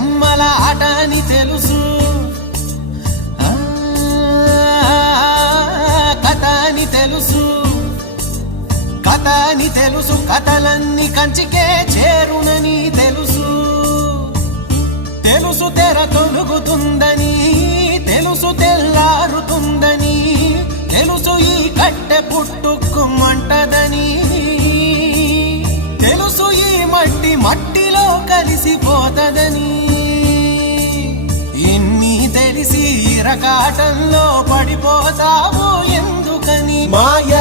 బొమ్మల ఆట అని తెలుసు, కథ అని తెలుసు, కథ అని తెలుసు, కథలన్నీ కంచికే చేరునని తెలుసు. తెలుసు తెర తొలుగుతుందని, తెలుసు తెల్లారుతుందని, తెలుసు ఈ కట్టె పుట్టుకుమంటదని, తెలుసు ఈ మట్టి మట్టిలో కలిసిపోతదని. ఇన్ని తెలిసి ఇరకాటంలో పడిపోతావు ఎందుకని? మాయ